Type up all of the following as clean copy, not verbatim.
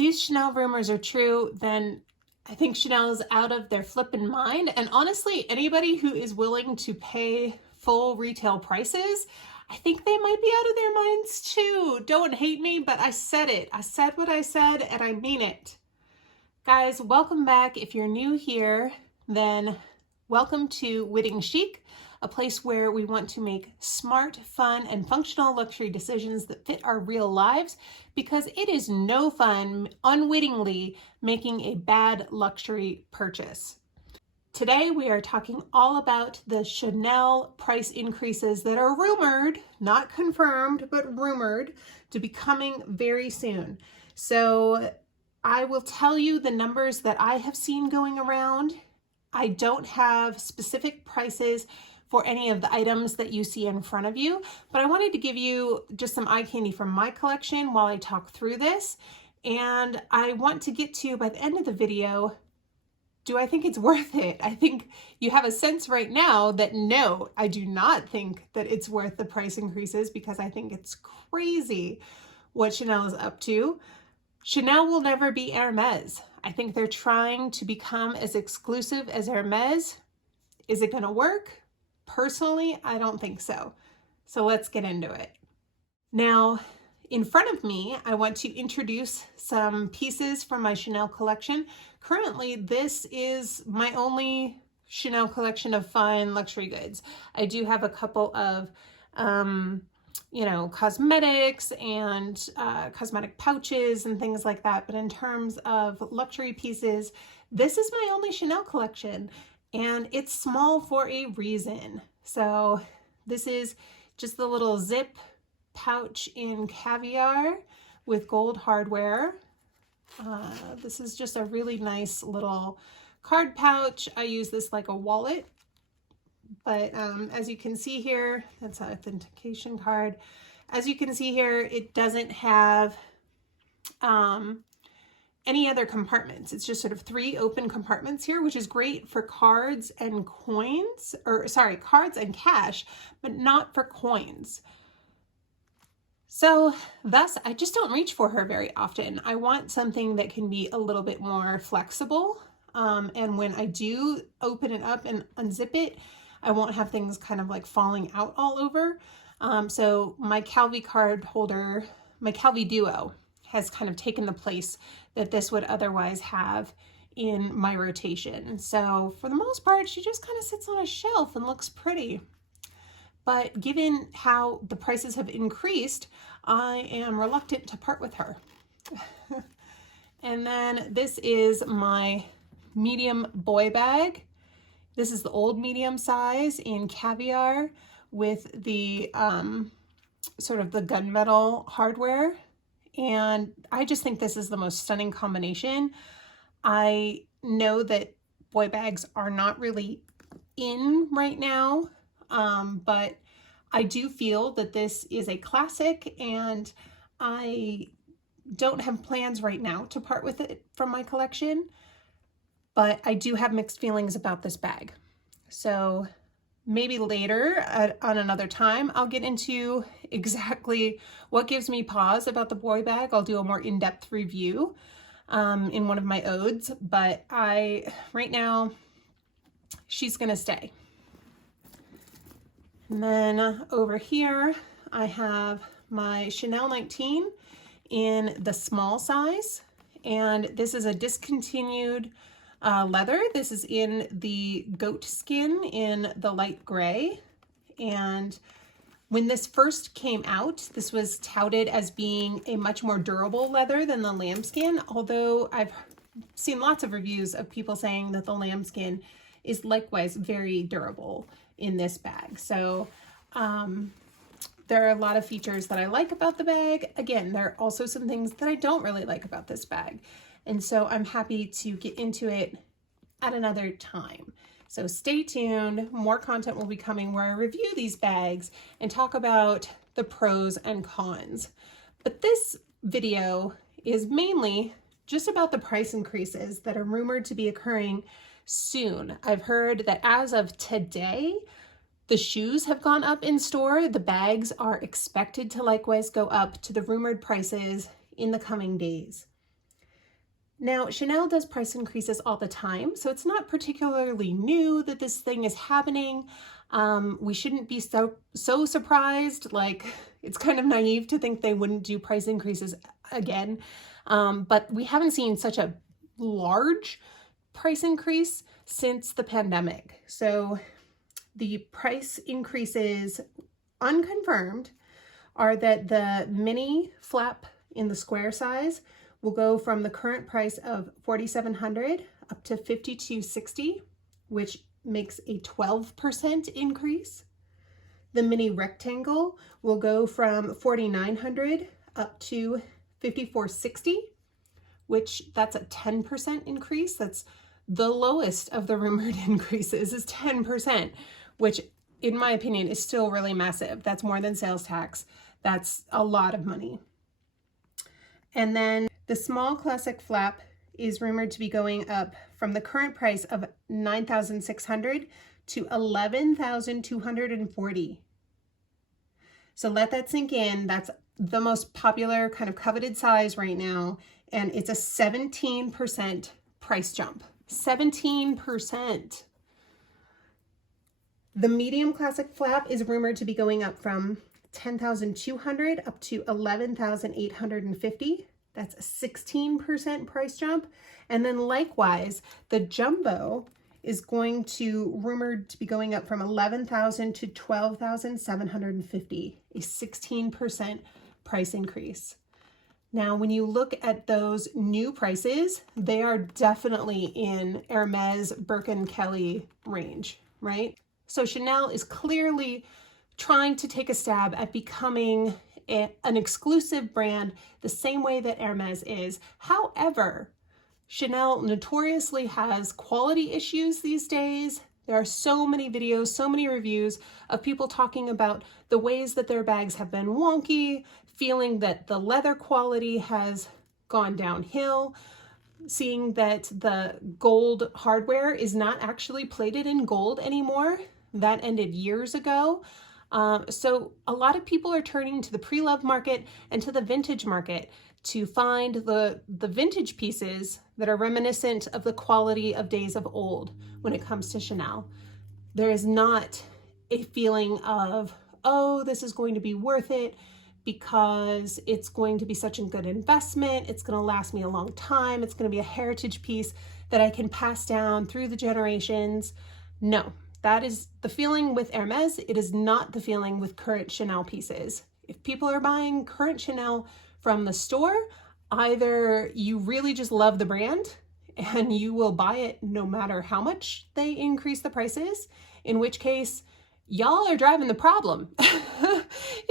these Chanel rumors are true, then I think Chanel is out of their flippin' mind. And honestly, anybody who is willing to pay full retail prices, I think they might be out of their minds too. Don't hate me, but I said it. I said what I said and I mean it. Guys, welcome back. If you're new here, then welcome to Witting Chic, a place where we want to make smart, fun, and functional luxury decisions that fit our real lives, because it is no fun unwittingly making a bad luxury purchase. Today, we are talking all about the Chanel price increases that are rumored, not confirmed, but rumored to be coming very soon. So I will tell you the numbers that I have seen going around. I don't have specific prices for any of the items that you see in front of you, but I wanted to give you just some eye candy from my collection while I talk through this. And I want to get to, by the end of the video, do I think it's worth it? I think you have a sense right now that no, I do not think that it's worth the price increases, because I think it's crazy what Chanel is up to. Chanel will never be Hermes. I think they're trying to become as exclusive as Hermes. Is it going to work? Personally, I don't think so. So let's get into it. Now, in front of me, I want to introduce some pieces from my Chanel collection. Currently, this is my only Chanel collection of fine luxury goods. I do have a couple of cosmetics and cosmetic pouches and things like that. But in terms of luxury pieces, this is my only Chanel collection, and it's small for a reason. So this is just the little zip pouch in caviar with gold hardware. This is just a really nice little card pouch. I use this like a wallet. But as you can see here, that's an authentication card. As you can see here, it doesn't have any other compartments. It's just sort of 3 open compartments here, which is great for cards and coins, or sorry, cards and cash, but not for coins. So thus, I just don't reach for her very often. I want something that can be a little bit more flexible. And when I do open it up and unzip it, I won't have things kind of like falling out all over. So my Calvi card holder, my Calvi Duo, has kind of taken the place that this would otherwise have in my rotation. So for the most part, she just kind of sits on a shelf and looks pretty. But given how the prices have increased, I am reluctant to part with her. And then this is my medium boy bag. This is the old medium size in caviar with the sort of the gunmetal hardware. And I just think this is the most stunning combination. I know that boy bags are not really in right now, but I do feel that this is a classic, and I don't have plans right now to part with it from my collection, but I do have mixed feelings about this bag. So maybe later on another time, I'll get into exactly what gives me pause about the boy bag. I'll do a more in-depth review in one of my odes, but right now, she's gonna stay. And then over here, I have my Chanel 19 in the small size, and this is a discontinued leather. This is in the goat skin in the light gray. And when this first came out, this was touted as being a much more durable leather than the lambskin, although I've seen lots of reviews of people saying that the lambskin is likewise very durable in this bag. So there are a lot of features that I like about the bag. Again, there are also some things that I don't really like about this bag. And so I'm happy to get into it at another time. So stay tuned. More content will be coming where I review these bags and talk about the pros and cons. But this video is mainly just about the price increases that are rumored to be occurring soon. I've heard that as of today, the shoes have gone up in store. The bags are expected to likewise go up to the rumored prices in the coming days. Now, Chanel does price increases all the time, so it's not particularly new that this thing is happening. We shouldn't be so surprised. Like, it's kind of naive to think they wouldn't do price increases again. But we haven't seen such a large price increase since the pandemic. So the price increases, unconfirmed, are that the mini flap in the square size will go from the current price of $4,700 up to $5,260, which makes a 12% increase. The mini rectangle will go from $4,900 up to $5,460, which that's a 10% increase. That's the lowest of the rumored increases, is 10%, which in my opinion is still really massive. That's more than sales tax. That's a lot of money. And then the small classic flap is rumored to be going up from the current price of $9,600 to $11,240. So let that sink in. That's the most popular kind of coveted size right now. And it's a 17% price jump. 17%. The medium classic flap is rumored to be going up from $10,200 up to $11,850. That's a 16% price jump. And then likewise, the jumbo is rumored to be going up from $11,000 to $12,750, a 16% price increase. Now, when you look at those new prices, they are definitely in Hermes, Birkin, Kelly range, right? So Chanel is clearly trying to take a stab at becoming an exclusive brand the same way that Hermes is. However, Chanel notoriously has quality issues these days. There are so many videos, so many reviews of people talking about the ways that their bags have been wonky, feeling that the leather quality has gone downhill, seeing that the gold hardware is not actually plated in gold anymore. That ended years ago. So a lot of people are turning to the pre-loved market and to the vintage market to find the vintage pieces that are reminiscent of the quality of days of old when it comes to Chanel. There is not a feeling of, oh, this is going to be worth it because it's going to be such a good investment. It's going to last me a long time. It's going to be a heritage piece that I can pass down through the generations. No. That is the feeling with Hermes. It is not the feeling with current Chanel pieces. If people are buying current Chanel from the store, either you really just love the brand and you will buy it no matter how much they increase the prices, in which case y'all are driving the problem,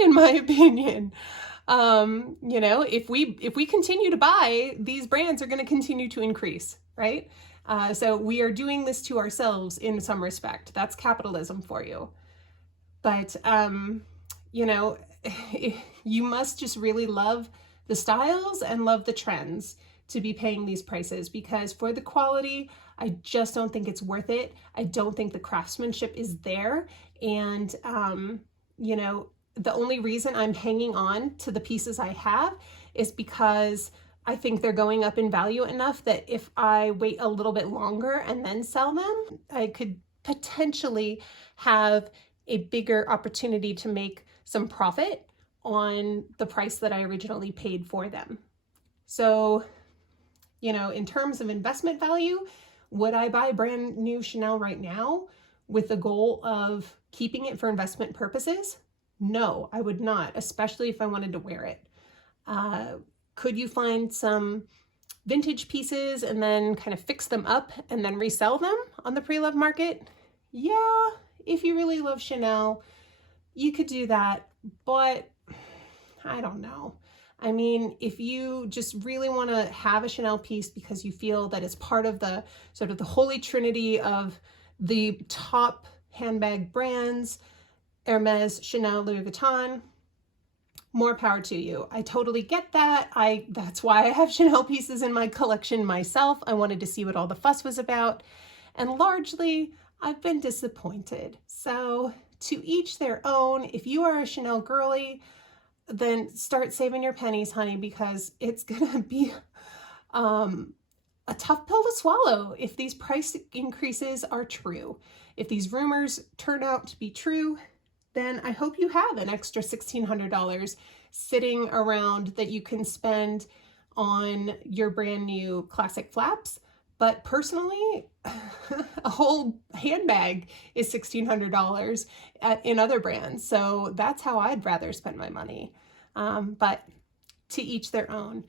in my opinion. If we continue to buy, these brands are going to continue to increase, right? So we are doing this to ourselves in some respect. That's capitalism for you. But, you must just really love the styles and love the trends to be paying these prices, because for the quality, I just don't think it's worth it. I don't think the craftsmanship is there. And, the only reason I'm hanging on to the pieces I have is because I think they're going up in value enough that if I wait a little bit longer and then sell them, I could potentially have a bigger opportunity to make some profit on the price that I originally paid for them. So, in terms of investment value, would I buy brand new Chanel right now with the goal of keeping it for investment purposes? No, I would not, especially if I wanted to wear it. Could you find some vintage pieces and then kind of fix them up and then resell them on the pre-loved market? Yeah, if you really love Chanel, you could do that, but I don't know. I mean, if you just really want to have a Chanel piece because you feel that it's part of the sort of the holy trinity of the top handbag brands, Hermes, Chanel, Louis Vuitton, more power to you. I totally get that. That's why I have Chanel pieces in my collection myself. I wanted to see what all the fuss was about. And largely, I've been disappointed. So to each their own. If you are a Chanel girly, then start saving your pennies, honey, because it's gonna be a tough pill to swallow if these price increases are true. If these rumors turn out to be true, then I hope you have an extra $1,600 sitting around that you can spend on your brand new classic flaps. But personally, a whole handbag is $1,600 in other brands. So that's how I'd rather spend my money. But to each their own.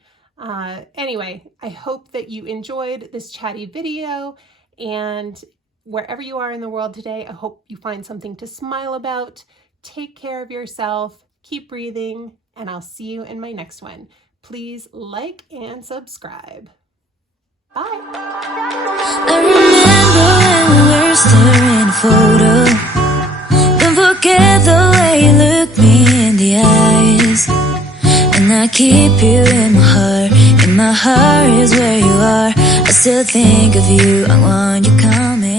Anyway, I hope that you enjoyed this chatty video, and wherever you are in the world today, I hope you find something to smile about. Take care of yourself, keep breathing, and I'll see you in my next one. Please like and subscribe. Bye. I remember when we were staring at a photo. Don't forget the way you look me in the eyes. And I keep you in my heart. In my heart is where you are. I still think of you. I want you coming.